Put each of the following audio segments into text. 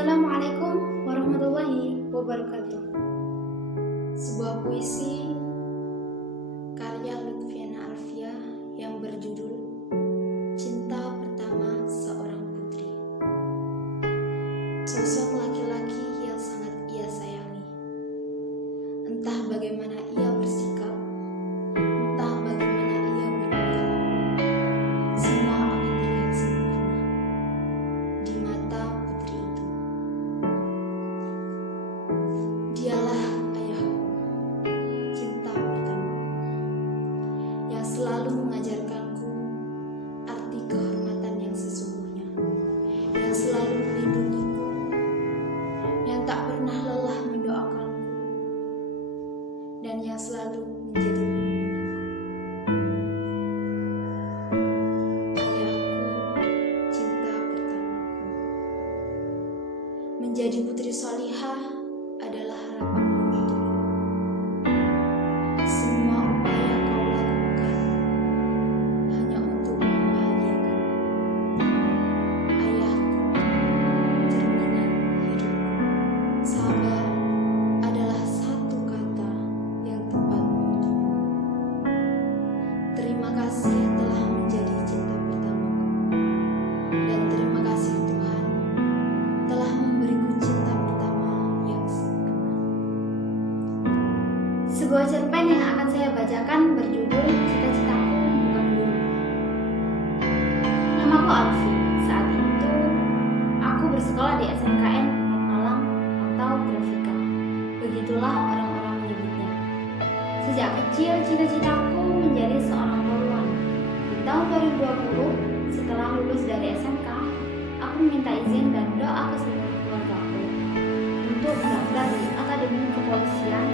Assalamualaikum warahmatullahi wabarakatuh. Sebuah puisi karya Lutfiana Alfia yang berjudul Cinta Pertama Seorang Putri. Sosok laki-laki yang sangat ia sayangi. Entah bagaimana ia bersikap, entah bagaimana ia berperilaku, semua akan terlihat sempurna di mata putri itu. Dialah ayahku, cinta pertamaku, yang selalu mengajarkanku arti kehormatan yang sesungguhnya, yang selalu melindungiku, yang tak pernah lelah mendoakanku, dan yang selalu menjadi penyemangatku. Ayahku, cinta pertamaku. Menjadi putri sholihah adalah harapanmu untukku. Semua upaya kau lakukan hanya untuk membahagiakanku. Ayahku, cerminan hidupku. Sabar adalah satu kata yang tepat untukmu. Terima kasih telah menjadi cinta pertamaku, dan terima kasih Tuhan telah memberiku cinta pertama yang sempurna. Sebuah cerpen yang akan saya bacakan berjudul Cita-citaku Bukan Guru. Namaku Alfi. Saat itu aku bersekolah di SMKN Malang atau Grafika. Begitulah orang-orang menyebutnya. Sejak kecil cita-citaku menjadi seorang poluan. Di tahun 2020 setelah lulus dari SMK, aku meminta izin dan doa ke seluruh keluargaku untuk mendaftar di Akademi Kepolisian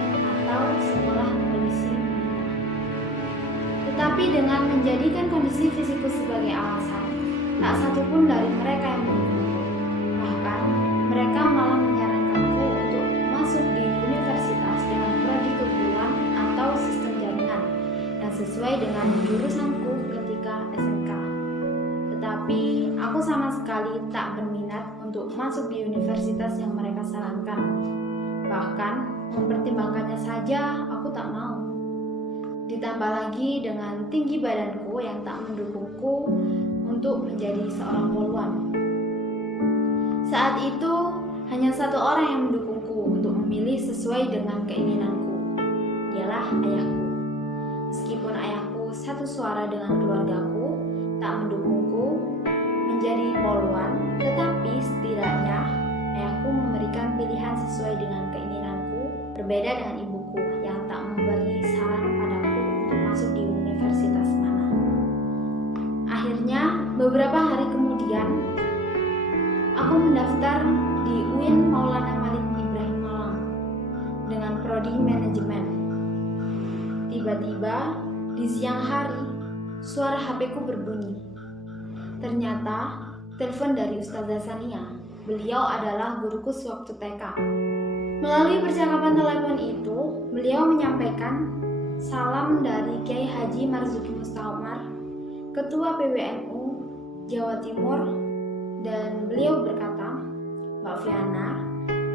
atau Sekolah Polisi Militer. Tetapi dengan menjadikan kondisi fisikku sebagai alasan, tak satupun dari mereka yang mendukungku. Bahkan mereka malah menyarankanku untuk masuk di universitas dengan prodi keguruan atau sistem jaringan yang sesuai dengan jurusanku ketika SMK. Tetapi aku sama sekali tak berminat untuk masuk di universitas yang mereka sarankan. Bahkan mempertimbangkannya saja aku tak mau. Ditambah lagi dengan tinggi badanku yang tak mendukungku untuk menjadi seorang poluan. Saat itu hanya satu orang yang mendukungku untuk memilih sesuai dengan keinginanku. Dialah ayahku. Meskipun ayahku satu suara dengan keluargaku tak mendukungku menjadi poluan, tetapi setidaknya ayahku memberikan pilihan sesuai dengan keinginanku, berbeda dengan ibuku yang tak memberi saran padaku untuk masuk di universitas mana. Akhirnya, beberapa hari kemudian, aku mendaftar di UIN Maulana Malik Ibrahim Malang dengan prodi manajemen. Tiba-tiba di siang hari, suara HP-ku berbunyi. Ternyata telepon dari Ustazah Sania. Beliau adalah guruku sewaktu TK. Melalui percakapan telepon itu, beliau menyampaikan salam dari Kiai Haji Marzuki Musta'omar, Ketua PWNU Jawa Timur, dan beliau berkata, "Mbak Fiana,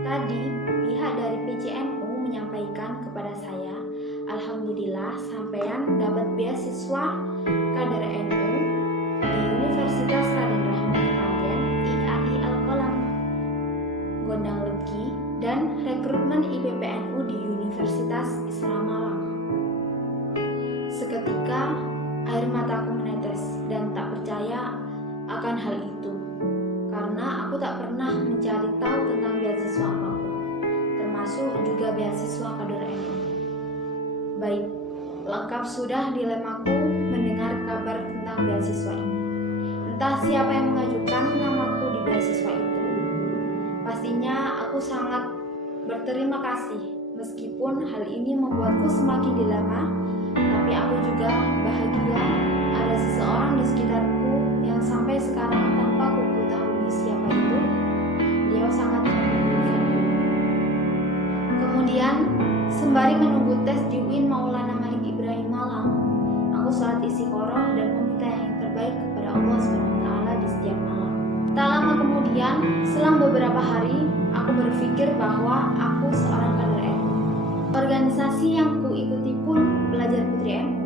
tadi pihak dari PCNU menyampaikan kepada saya, alhamdulillah sampean dapat beasiswa kader NU di Universitas Raden Rahmat Kepandien IAI Al-Qalam Gondang Legi dan rekrutmen IPPNU di Universitas Islam Malang." Seketika air mataku menetes dan tak percaya akan hal itu, karena aku tak pernah mencari tahu tentang beasiswa apapun, termasuk juga beasiswa kader NU. Baik, lengkap sudah dilemaku mendengar kabar tentang beasiswa ini. Entah siapa yang mengajukan namaku di beasiswa itu. Pastinya aku sangat berterima kasih, meskipun hal ini membuatku semakin dilema, tapi aku juga bahagia ada seseorang di sekitarku yang sampai sekarang tanpa aku ketahui siapa itu, dia sangat mempedulikanku. Kemudian, sembari menunggu tes di UIN Maulana Malik Ibrahim Malang, aku sholat istiqoroh dan meminta yang terbaik kepada Allah SWT di setiap malam. Tak lama kemudian kemudian, selang beberapa hari, aku berpikir bahwa aku seorang kader NU. Organisasi yang kuikuti pun Pelajar Putri NU,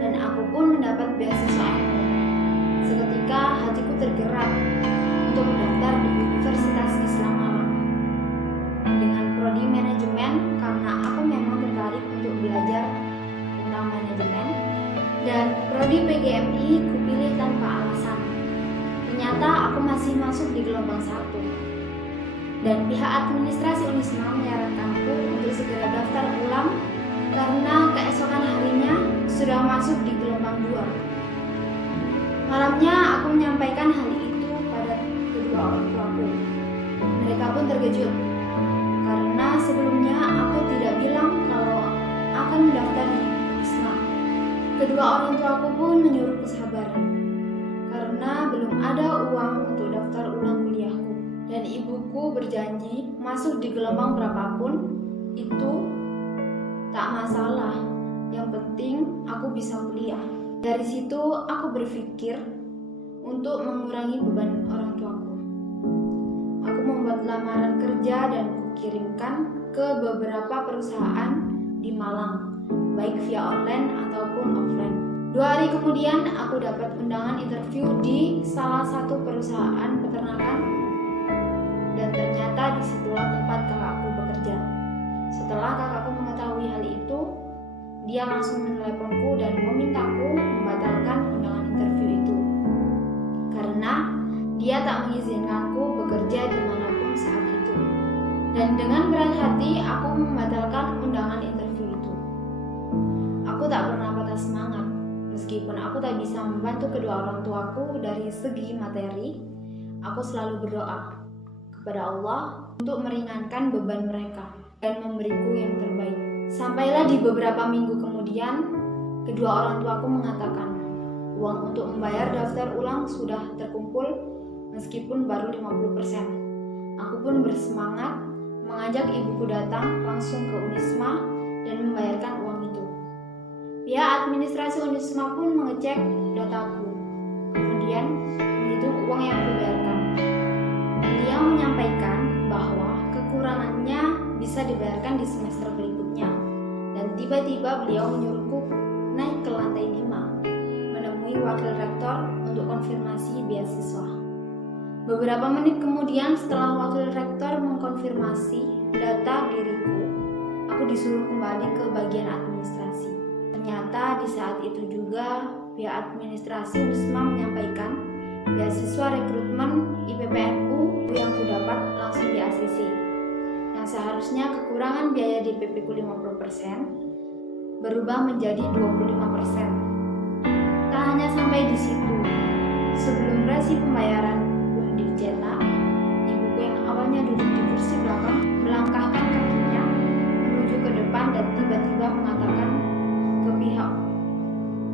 dan aku pun mendapat beasiswa NU. Seketika hatiku tergerak untuk mendaftar di Universitas Islam Malang dengan prodi manajemen karena aku memang tertarik untuk belajar tentang manajemen, dan prodi PGMI kupilih tanpa alasan. Ternyata aku masih masuk di gelombang 1, dan pihak administrasi Unisma menyarankanku untuk segera daftar ulang karena keesokan harinya sudah masuk di gelombang 2. Malamnya aku menyampaikan hal itu pada kedua orang tuaku. Mereka pun terkejut karena sebelumnya aku tidak bilang kalau akan mendaftar di Unisma. Kedua orang tuaku pun menyuruhku sabar karena belum ada uang untuk daftar ulang kuliahku, dan ibuku berjanji masuk di gelombang berapapun itu tak masalah, yang penting aku bisa kuliah. Dari situ aku berpikir untuk mengurangi beban orang tuaku. Aku membuat lamaran kerja dan kukirimkan ke beberapa perusahaan di Malang, baik via online ataupun offline. 2 hari kemudian aku dapat undangan interview di salah satu perusahaan peternakan, dan ternyata disitulah tempat kakakku bekerja. Setelah kakakku mengetahui hal itu, dia langsung meneleponku dan memintaku membatalkan undangan interview itu karena dia tak mengizinkanku bekerja dimanapun saat itu. Dan dengan berat hati aku membatalkan undangan interview itu. Aku tak pernah patah semangat. Meskipun aku tak bisa membantu kedua orang tuaku dari segi materi, aku selalu berdoa kepada Allah untuk meringankan beban mereka dan memberiku yang terbaik. Sampailah di beberapa minggu kemudian, kedua orang tuaku mengatakan uang untuk membayar daftar ulang sudah terkumpul meskipun baru 50%. Aku pun bersemangat mengajak ibuku datang langsung ke Unisma dan membayarkan uang itu. Pihak administrasi Unisma pun mengecek dataku, kemudian menghitung uang yang kubayarkan. Beliau menyampaikan bahwa kekurangannya bisa dibayarkan di semester berikutnya, dan tiba-tiba beliau menyuruhku naik ke lantai 5 menemui wakil rektor untuk konfirmasi beasiswa. Beberapa menit kemudian setelah wakil rektor mengkonfirmasi data diriku, aku disuruh kembali ke bagian administrasi. Ternyata di saat itu juga pihak administrasi Unisma menyampaikan beasiswa rekrutmen IPPNU yang kudapat langsung di ACC, yang seharusnya kekurangan biaya DPP ku 50% berubah menjadi 25%. Tak hanya sampai di situ, sebelum resi pembayaran pun dicetak, ibuku yang awalnya duduk di kursi belakang melangkahkan kakinya menuju ke depan dan tiba-tiba mengatakan ke pihak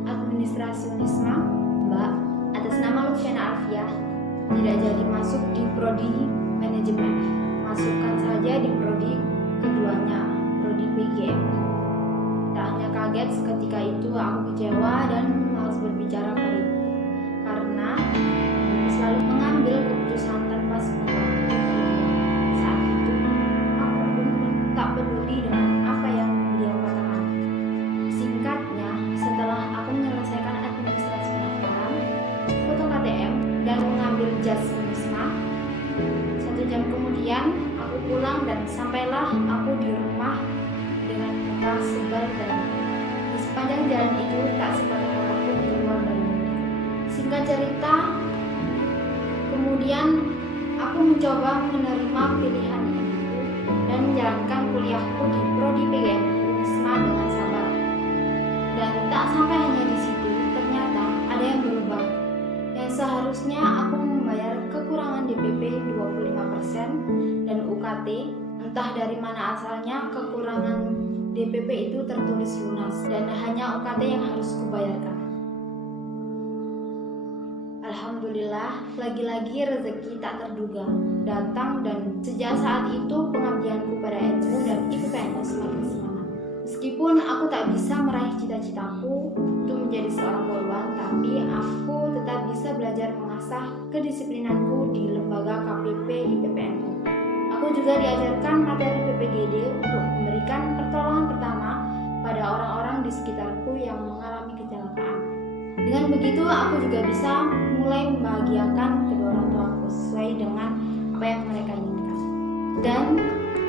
administrasi Unisma, "Mbak, atas nama Lutfiana Alfiah tidak jadi masuk di prodi manajemen. Masukkan saja di prodi keduanya, prodi PGMI." Tak hanya kaget seketika itu, aku kecewa dan malas berbicara padaku karena ibu selalu mengambil keputusan tanpa sepengetahuan. Saat itu, aku pun tak peduli dengan apa yang beliau katakan. Singkatnya, setelah aku menyelesaikan administrasi pendaftaran, foto KTM, dan mengambil jas Unisma, 1 jam kemudian aku pulang dan sampailah aku di rumah dengan muka sebal dan di sepanjang jalan itu tak sepatah kata pun keluar dari mulutku. Singkat cerita, kemudian aku mencoba menerima pilihan ibuku dan menjalankan kuliahku di prodi PGMI Unisma dengan sabar. Dan tak sampai hanya di situ, ternyata ada yang berubah. Yang seharusnya aku membayar kekurangan DPP 25% dan UKT, entah dari mana asalnya kekurangan DPP itu tertulis lunas dan hanya UKT yang harus kubayarkan. Alhamdulillah, lagi-lagi rezeki tak terduga datang, dan sejak saat itu pengabdianku pada NU dan IPPNU semakin semangat. Meskipun aku tak bisa meraih cita-citaku untuk menjadi seorang polwan, tapi aku tetap bisa belajar mengasah kedisiplinanku di lembaga KPP IPPNU. Aku juga diajarkan materi PPGD untuk memberikan pertolongan pertama pada orang-orang di sekitarku yang mengalami kecelakaan. Dengan begitu, aku juga bisa mulai membahagiakan kedua orang tuaku sesuai dengan apa yang mereka inginkan. Dan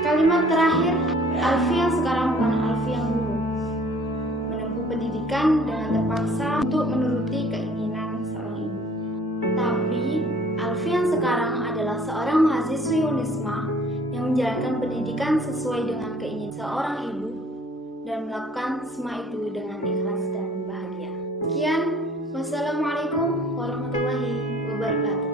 kalimat terakhir, Alfi yang sekarang bukan Alfi yang dulu. Menempuh pendidikan dengan terpaksa untuk menuruti keinginan seorang ibu. Tapi Alfi yang sekarang adalah seorang mahasiswi Unisma yang menjalankan pendidikan sesuai dengan keinginan seorang ibu dan melakukan semua itu dengan ikhlas dan bahagia. Sekian, wassalamualaikum warahmatullahi wabarakatuh.